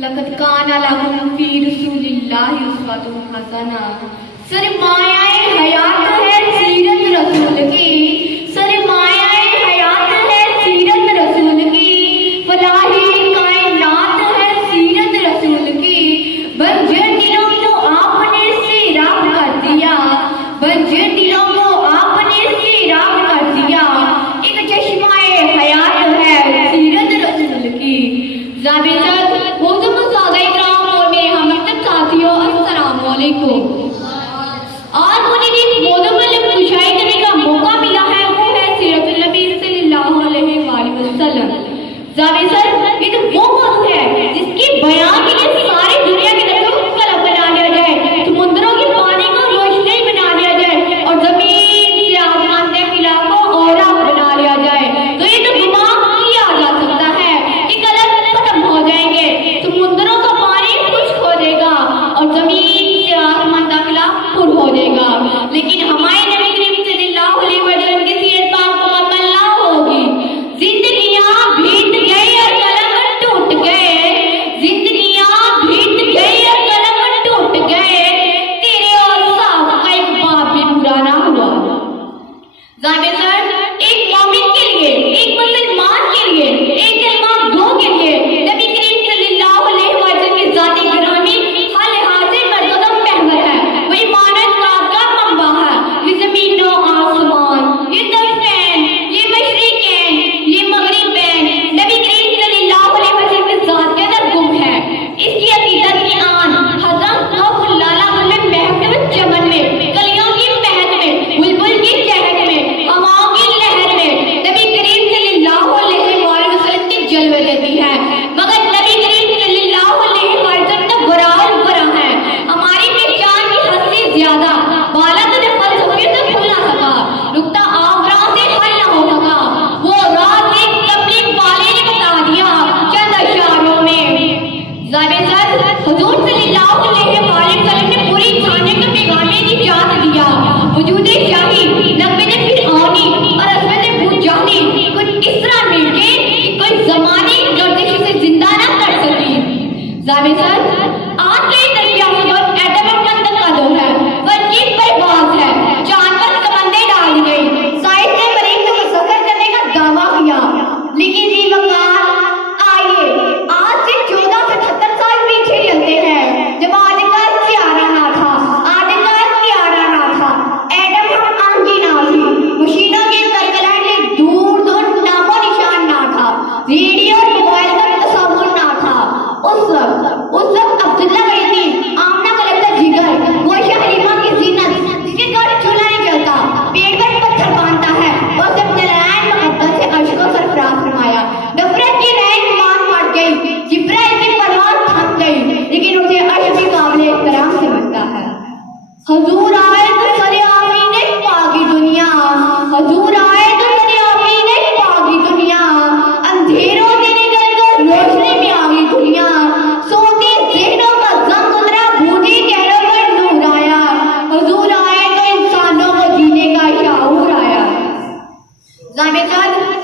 لقد کان لکم فی رسول اللہ اسوۃ حسنہ. سرمایہ حیات ہے سیرت رسول کی، سرمایہ حیات ہے سیرت رسول کی، فلاحی کائنات ہے سیرت رسول کی. بنجر دلوں کو آپ نے سیراب کر دیا، بنجر دلوں کو آپ نے سیراب کر دیا. ایک چشمہ حیات ہے سیرت رسول کی. ضابطہ موضوع مساعدہ کرام اور میرے ہمدرد ساتھیوں، السلام علیکم. آج مجھے جس موضوع میں گفتگو کرنے کا موقع ملا ہے وہ ہے سیرت النبی صلی اللہ علیہ وآلہ وسلم. ضابطہ یہ وہ موضوع ہے جس کی بیان کے لیے ساری دنیا کے اندر قلم بنا لیا جائے، سمندروں کے پانی کو روشنی بنا لیا جائے اور زمین سے آسمان کے خلاف کو اورا بنا لیا جائے تو یہ تو گمان کیا جا سکتا ہے کہ قلم ختم ہو جائیں گے، سمندروں کا پانی خشک ہو جائے گا اور زمین سے آسمان کا خلاف پر ہو جائے گا. لیکن ہمارے نبی کریم صلی اللہ علیہ وسلم کی سیرت پاک مکمل نہ ہوگی. زندگیاں بیت گئی اور قلم ٹوٹ گئے، زندگیاں بیت گئی اور قلم ٹوٹ گئے، تیرے اور صاحب کا ایک باپ بھی برا نہ ہوا. ضابطہ ایک مومن کے لیے، ایک مسلمان کے لیے، ایک کلمہ گو کے لیے نبی کریم صلی اللہ علیہ وسلم کی ذات گرامی ہر لحاظ سے مردوں محور ہے. وہ ایمانت کا منبع ہے. یہ زمین و آسمان، یہ طرفین، یہ مشرقین، یہ مغربین نبی کریم صلی اللہ علیہ وسلم کی ذات کے اندر گم ہے. اس کی عقیدت کی آن حضرت نوح اللالا میں محکم چمن میں، کلیوں کی مہک میں، بلبل کی چہک میں، ہواؤں کی لہر میں نبی کریم صلی اللہ علیہ وآلہ وسلم کی جلوے دیتی ہے. مگر نبی کریم صلی اللہ علیہ وآلہ وسلم تو برا اور برا ہے. ہماری پہچان کی حد سے زیادہ بالا تو فلسفے سے کھل نہ سکا، نقطہ آفران سے حل نہ ہو سکا. وہ رات ایک تبلیغ والے نے بتا دیا چند اشعاروں میں. ضابطہ حضور صلی اللہ علیہ وآلہ وسلم نے پوری انسانیت کو پیغام نجات دیا. وجود شاہی، نغمت فرعونی اور عظمت ابوجہلی کچھ اس طرح مل کے کہ کوئی زمانے گردش سے زندہ نہ کر سکی. ضابطہ آج کے دریافت دور ایٹم بم کا دور ہے، فرقی پرواز ہے، چاند پر کمندیں ڈال گئی، سائنس نے مریخ کو سفر کرنے کا دعویٰ کیا. لیکن یہ وقار آئیے آج سے 1478 سال پیچھے چلتے ہیں جب آج کا سیارہ نہ تھا، آج کا سیارہ نہ تھا، ایٹم بم آنگی نہ تھی، مشینوں کے کلکلانے دور دور نام و نشان نہ تھا، ریڈیو اور موبائل کا تصور نہ تھا. اس وقت عبداللہ بیتی، آمنہ کا لگتا جگر، گوشہ حلیمہ کی زینت جس کے گھر چولہا نہیں جلتا، پیٹ پر پتھر باندھتا ہے، اور جب نلائن مقدس سے عرش کو سرفراز فرمایا. نفرت کی رین مان پڑ گئی، جبرائیل کی پرواز تھم گئی، لیکن اسے عرش بھی قابل احترام سمجھتا ہے. حضور آئے تو سر آمین پاکی دنیا، حضور آئے تو سر آمین پاکی دنیا، اندھیروں سے نکل کر روشنی میں آ گئی دنیا، سوتے ذہنوں کا غم اترا، بوڑھے چہروں پر نور آیا. حضور آئے تو انسانوں کو جینے کا شعور آیا. ضابطہ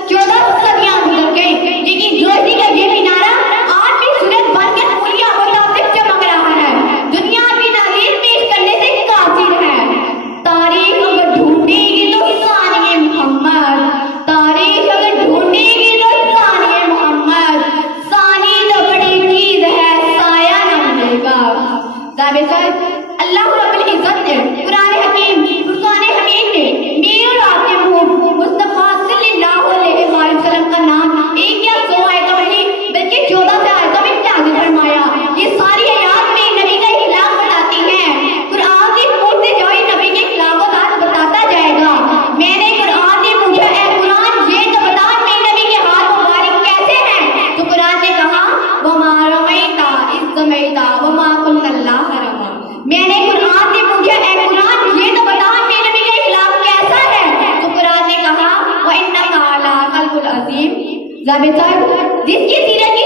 14 صدیاں گزر گئی لیکن روشنی کا یہ مینارہ آج بھی سورج بن کے پوریا ہوتا تک چمک رہا ہے. دنیا بھی نظیر پیش کرنے سے قاصر ہے. تاریخ اگر ڈھونڈے گی تو ثانی محمد، تاریخ اگر ڈھونڈے گی تو ثانی محمد، ثانی تو بڑی چیز ہے، سایہ نہ ملے گا. ضابطہ اللہ رب العزت نے قرآن حکیم فرقان حمید میں میرے اور آپ کے منہ مصطفیٰ صلی اللہ علیہ وآلہ وسلم کا نام ایک یا 100 آیتوں میں نہیں بلکہ 14 آیتوں میں نازل فرمایا. یہ ساری آیات میں نبی کا اخلاق بتاتی ہیں. قرآن کی منہ سے جو ہی نبی کے اخلاق و ذات بتاتا جائے گا. میں نے قرآن سے پوچھا اے قرآن یہ تو بتا میرے نبی کے ہاتھ مبارک کیسے ہیں؟ تو قرآن نے کہا وما رمیت اذ رمیت وما کن اللہ رمی. میں نے قرآن سے پوچھا اے قرآن یہ تو بتا میرے نبی کا اخلاق کیسا ہے؟ تو قرآن نے کہا وَإِنَّكَ لَعَلَىٰ خَلْقٍ عَظِيمٍ. ضابطہ جس کی سیرت کی